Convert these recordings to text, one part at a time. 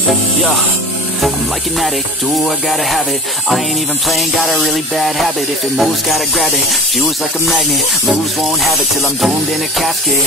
Yeah, I'm like an addict, do I gotta have it. I ain't even playing, got a really bad habit. If it moves, gotta grab it, fuse like a magnet. Lose, won't have it till I'm doomed in a casket.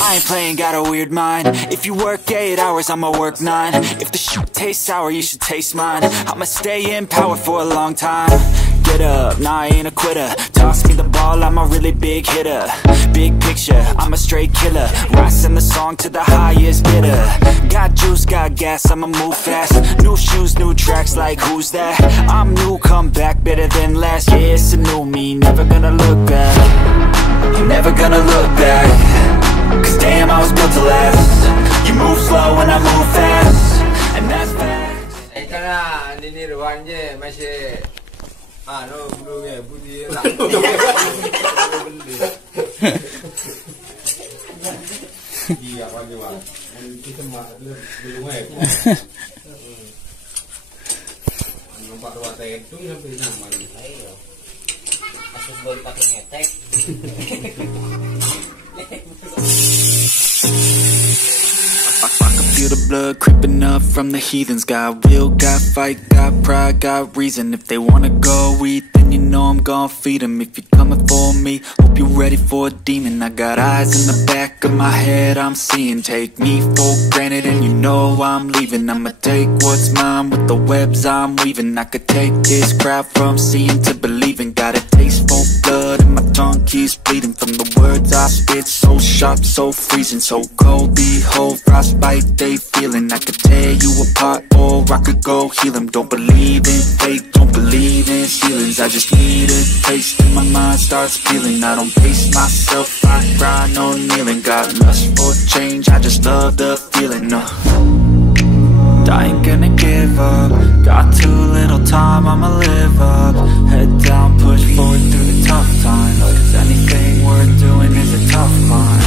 I ain't playing, got a weird mind. If you work 8 hours, I'ma work 9. If the shit tastes sour, you should taste mine. I'ma stay in power for a long time. Get up, nah, I ain't a quitter. Toss me the ball, I'm a really big hitter. Big picture, I'm a straight killer. Rising the song to the highest bidder. Got juice, got gas, I'ma move fast. New shoes, new tracks, like who's that? I'm new, come back, better than last. Yeah, it's a new me, never gonna look back. I'm never gonna look back. Cause damn, I was built to last. You move slow and I move fast. And that's fact. Ito na, niniruan niya, masih ano, belumnya, budi lah. Iya, pagi bang. Kita belumnya. Nampak dua itu sampai nyaman. Ayo. Asus baru pakai ngetek. I can feel the blood creeping up from the heathens. Got will, got fight, got pride, got reason. If they wanna go eat, then you know I'm gon' feed them. If you're coming for me, hope you're ready for a demon. I got eyes in the back of my head, I'm seeing. Take me for granted and you know I'm leaving. I'ma take what's mine with the webs I'm weaving. I could take this crowd from seeing to believing. Got a taste for blood and my tongue keeps bleeding. From the words I spit, so sharp, so freezing. So cold, behold, frostbite they feeling. I could tear you apart or I could go heal them. Don't believe in fate, don't believe in ceilings. I just need a taste and my mind starts peeling. I don't pace myself, I grind on kneeling. Got lust for change, I just love the feeling. No, I ain't gonna give up. Got too little time, I'ma live up. Head down, push forward through the tough times. Cause anything worth doing is a tough climb.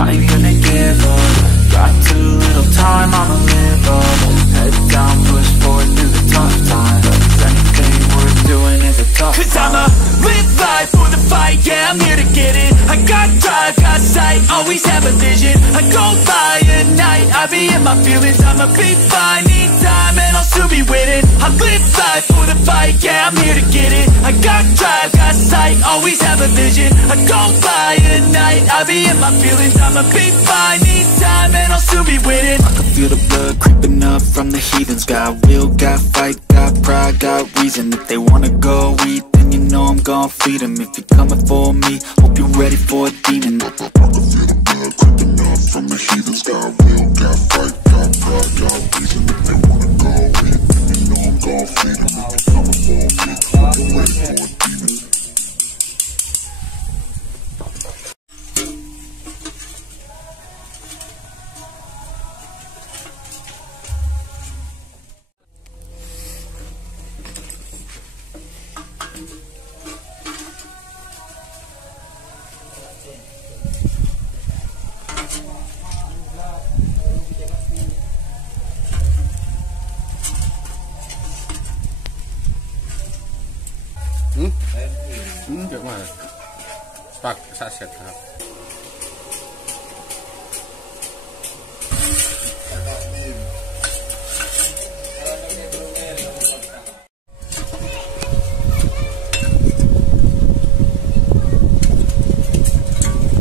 I ain't gonna give up. Got too little time, I'ma live up. Head down, push forward through the tough times. Cause anything worth doing is a tough climb. Cause I'ma live life for the fight, yeah, I'm here to get it. I got drive, got sight, always have a vision. I go by at night, I be in my feelings. I'ma be fine, need time and I'll soon be winning. I live life for the fight, yeah, I'm here to get it. I got drive, got sight, always have a vision. I go by at night, I be in my feelings. I'ma be fine, need time and I'll soon be winning. I can feel the blood creeping up from the heathens. Got will, got fight, got pride, got reason. If they wanna go eat, then you know I'm gon' feed them. If you're coming for me, hope you're ready for a demon. I can feel the blood creeping up from the heathens. Got will, got fight, got pride, got reason. If they wanna go eat, then you know I'm gon' feed them. If you're coming for me, hope you're ready for a demon. Gimana? Pak, sasetครับ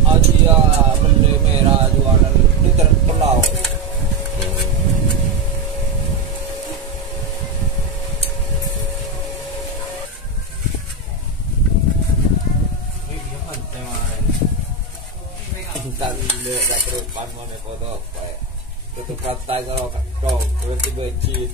Asia beli merah jualan ini terkenal. Dan gak terus mana foto kayak tutup kata kalau kau berarti becit.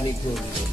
sekaligus.